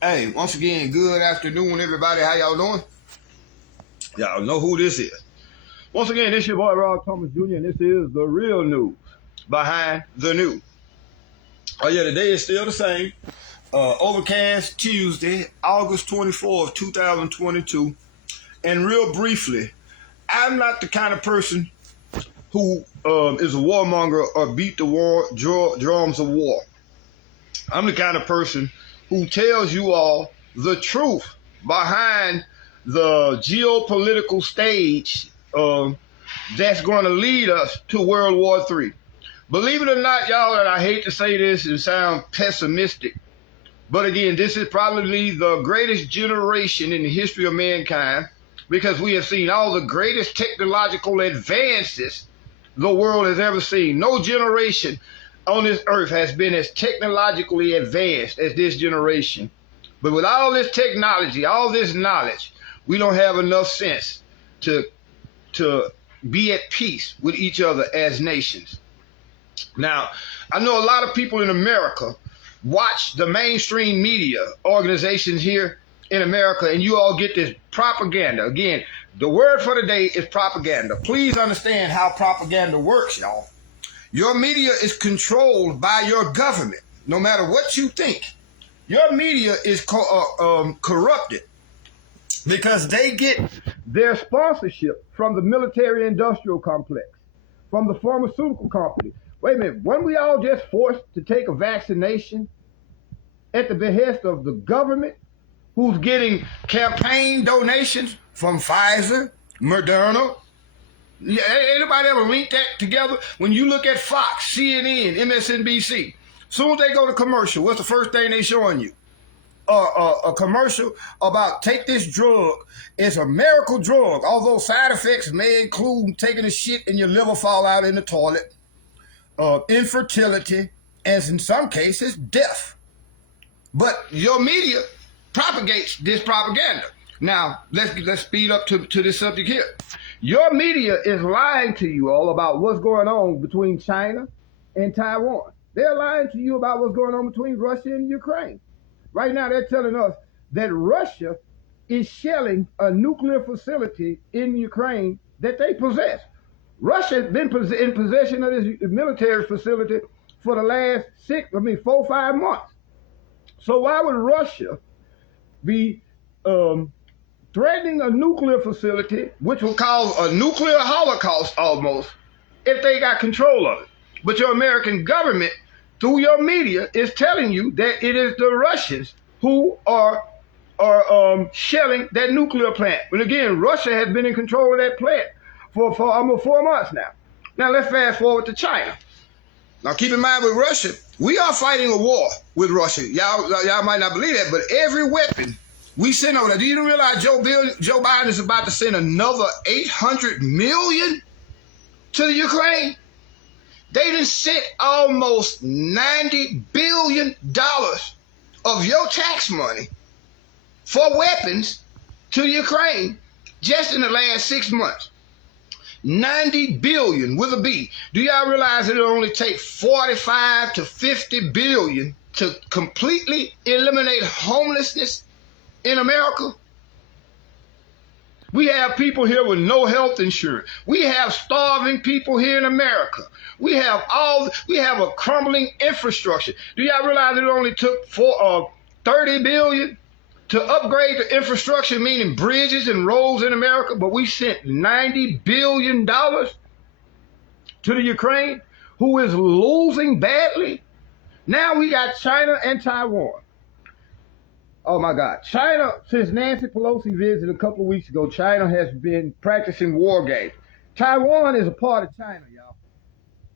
Hey, once again, good afternoon, everybody. How y'all doing? Y'all know who this is. Once again, this your boy Rob Thomas Jr., and this is the real news behind the news. Oh yeah, today is still the same. Overcast Tuesday, August 24th, 2022. And real briefly, I'm not the kind of person who is a warmonger or beat the drums of war. I'm the kind of person who tells you all the truth behind the geopolitical stage that's going to lead us to World War III. Believe it or not, y'all, and I hate to say this and sound pessimistic, but again, this is probably the greatest generation in the history of mankind because we have seen all the greatest technological advances the world has ever seen. No generation on this earth has been as technologically advanced as this generation. But with all this technology, all this knowledge, we don't have enough sense to be at peace with each other as nations. Now, I know a lot of people in America watch the mainstream media organizations here in America, and you all get this propaganda. Again, the word for the day is propaganda. Please understand how propaganda works, y'all. Your media is controlled by your government, no matter what you think. Your media is corrupted because they get their sponsorship from the military-industrial complex, from the pharmaceutical company. Wait a minute, weren't we all just forced to take a vaccination at the behest of the government, who's getting campaign donations from Pfizer, Moderna? Anybody ever link that together? When you look at Fox, CNN, MSNBC, soon as they go to commercial, what's the first thing they showing you? A commercial about take this drug. It's a miracle drug, although side effects may include taking a shit and your liver fall out in the toilet, infertility, and in some cases, death. But your media propagates this propaganda. Now, let's speed up to this subject here. Your media is lying to you all about what's going on between China and Taiwan. They're lying to you about what's going on between Russia and Ukraine. Right now, they're telling us that Russia is shelling a nuclear facility in Ukraine that they possess. Russia has been in possession of this military facility for the last 4 or 5 months. So why would Russia be threatening a nuclear facility, which will cause a nuclear holocaust almost, if they got control of it? But your American government, through your media, is telling you that it is the Russians who are shelling that nuclear plant. But again, Russia has been in control of that plant for almost 4 months now. Now let's fast forward to China. Now keep in mind with Russia, we are fighting a war with Russia. Y'all might not believe that, but every weapon we send over there. Do you realize Joe Biden is about to send another $800 million to the Ukraine? They done sent almost $90 billion of your tax money for weapons to Ukraine just in the last 6 months. 90 billion with a B. Do y'all realize it'll only take 45 to 50 billion to completely eliminate homelessness in America? We have people here with no health insurance. We have starving people here in America. We have a crumbling infrastructure. Do y'all realize it only took 30 billion to upgrade the infrastructure, meaning bridges and roads in America, but we sent $90 billion to the Ukraine, who is losing badly? Now we got China and Taiwan. Oh my God. China, since Nancy Pelosi visited a couple of weeks ago, China has been practicing war games. Taiwan is a part of China, y'all.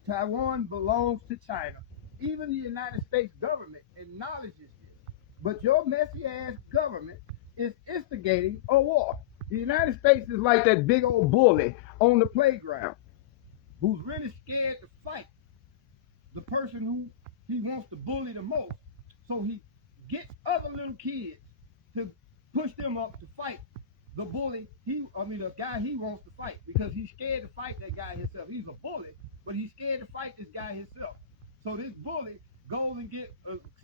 Taiwan belongs to China. Even the United States government acknowledges this. But your messy ass government is instigating a war. The United States is like that big old bully on the playground who's really scared to fight the person who he wants to bully the most. So he gets other little kids to push them up to fight the bully, the guy he wants to fight, because he's scared to fight that guy himself. He's a bully, but he's scared to fight this guy himself. So this bully goes and get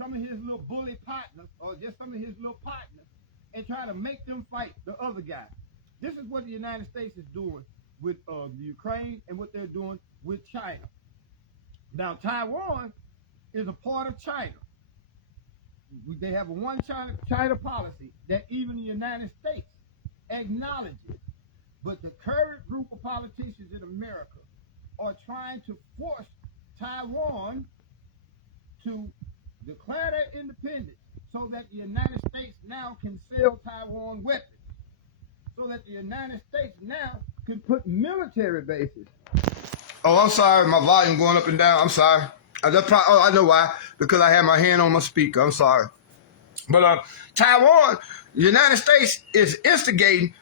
some of his little bully partners or just some of his little partners and try to make them fight the other guy. This is what the United States is doing with Ukraine and what they're doing with China. Now, Taiwan is a part of China. They have a one China policy that even the United States acknowledges. But the current group of politicians in America are trying to force Taiwan to declare their independence so that the United States now can sell Taiwan weapons. So that the United States now can put military bases. Oh, I'm sorry. My volume going up and down. I'm sorry. I know why. Because I have my hand on my speaker. I'm sorry. But Taiwan, the United States is instigating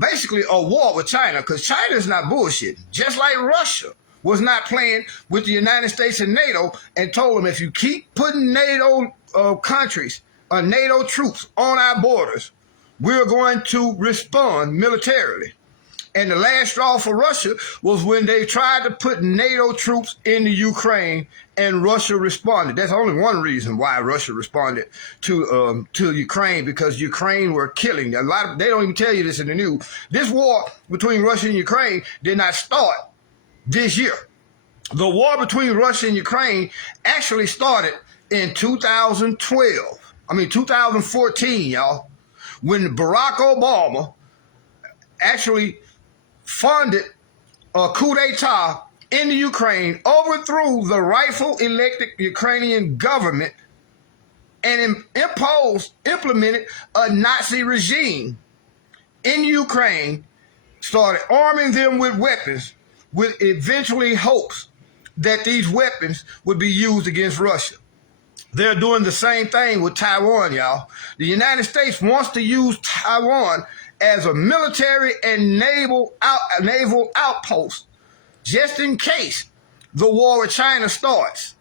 basically a war with China because China is not bullshit. Just like Russia was not playing with the United States and NATO and told them if you keep putting NATO countries or NATO troops on our borders, we're going to respond militarily. And the last straw for Russia was when they tried to put NATO troops into Ukraine and Russia responded. That's only one reason why Russia responded to Ukraine, because Ukraine were killing. They don't even tell you this in the news. This war between Russia and Ukraine did not start this year. The war between Russia and Ukraine actually started in 2014, y'all, when Barack Obama actually funded a coup d'etat in the Ukraine, overthrew the rightful elected Ukrainian government, and implemented a Nazi regime in Ukraine, started arming them with weapons, with eventually hopes that these weapons would be used against Russia. They're doing the same thing with Taiwan, y'all. The United States wants to use Taiwan as a military and naval outpost just in case the war with China starts.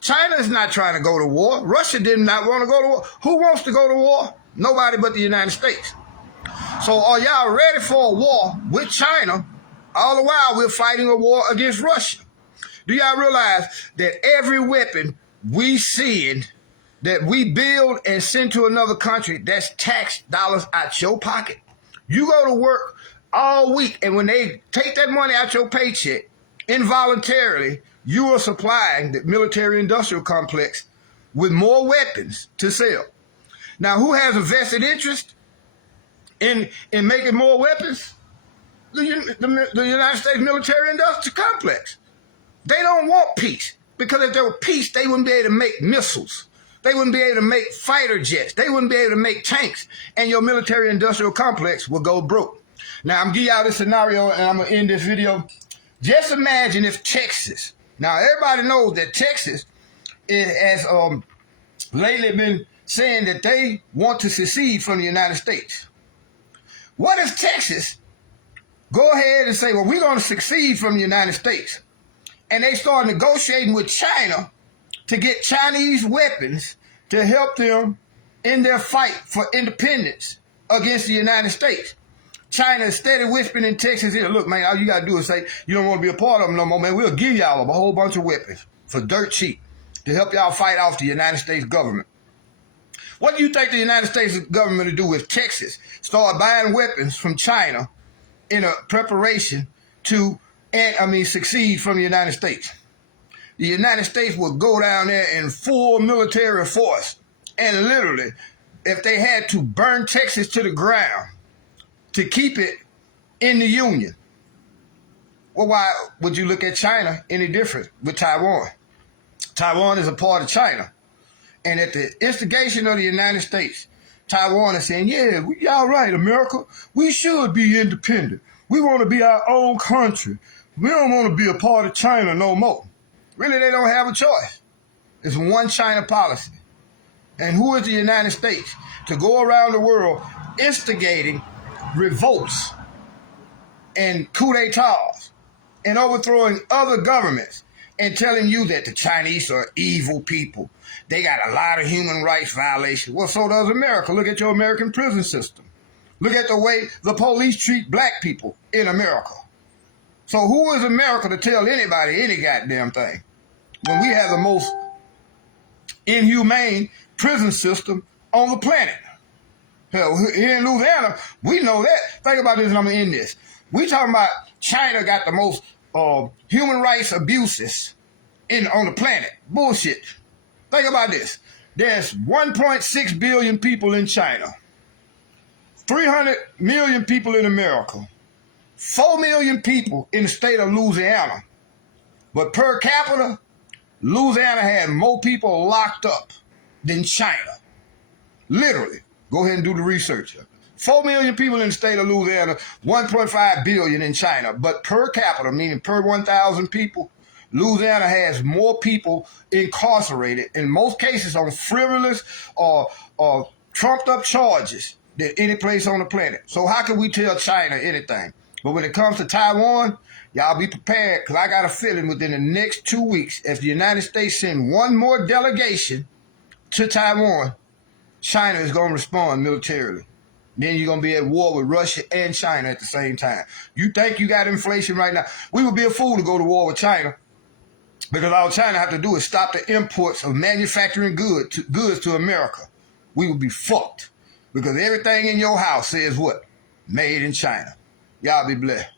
China is not trying to go to war. Russia did not want to go to war. Who wants to go to war? Nobody but the United States. So are y'all ready for a war with China? All the while we're fighting a war against Russia. Do y'all realize that every weapon we send, that we build and send to another country, that's tax dollars out your pocket? You go to work all week, and when they take that money out your paycheck, involuntarily, you are supplying the military-industrial complex with more weapons to sell. Now, who has a vested interest in making more weapons? The United States military-industrial complex. They don't want peace, because if there were peace, they wouldn't be able to make missiles. They wouldn't be able to make fighter jets. They wouldn't be able to make tanks, and your military-industrial complex will go broke. Now, I'm giving y'all this scenario, and I'm going to end this video. Just imagine if Texas, now everybody knows that Texas has lately been saying that they want to secede from the United States. What if Texas go ahead and say, well, we're going to secede from the United States, and they start negotiating with China to get Chinese weapons to help them in their fight for independence against the United States? China is steady whispering in Texas here, look, man, all you got to do is say, you don't want to be a part of them no more, man. We'll give y'all a whole bunch of weapons for dirt cheap to help y'all fight off the United States government. What do you think the United States government will do if Texas start buying weapons from China in a preparation to succeed from the United States? The United States will go down there in full military force, and literally, if they had to burn Texas to the ground to keep it in the Union. Well, why would you look at China any different with Taiwan? Taiwan is a part of China. And at the instigation of the United States, Taiwan is saying, yeah, y'all right, America. We should be independent. We want to be our own country. We don't want to be a part of China no more. Really, they don't have a choice. It's one China policy. And who is the United States to go around the world instigating revolts and coup d'etats and overthrowing other governments and telling you that the Chinese are evil people? They got a lot of human rights violations. Well, so does America. Look at your American prison system. Look at the way the police treat black people in America. So who is America to tell anybody any goddamn thing when we have the most inhumane prison system on the planet. Hell, here in Louisiana, we know that. Think about this, and I'm going to end this. We talking about China got the most human rights abuses on the planet. Bullshit. Think about this. There's 1.6 billion people in China, 300 million people in America, 4 million people in the state of Louisiana. But per capita, Louisiana had more people locked up than China. Literally. Go ahead and do the research. 4 million people in the state of Louisiana, 1.5 billion in China. But per capita, meaning per 1,000 people, Louisiana has more people incarcerated, in most cases on frivolous or trumped up charges than any place on the planet. So how can we tell China anything? But when it comes to Taiwan, y'all be prepared, because I got a feeling within the next 2 weeks, if the United States send one more delegation to Taiwan, China is going to respond militarily. Then you're going to be at war with Russia and China at the same time. You think you got inflation right now? We would be a fool to go to war with China, because all China have to do is stop the imports of manufacturing goods to America. We would be fucked, because everything in your house says what? Made in China. Y'all be blessed.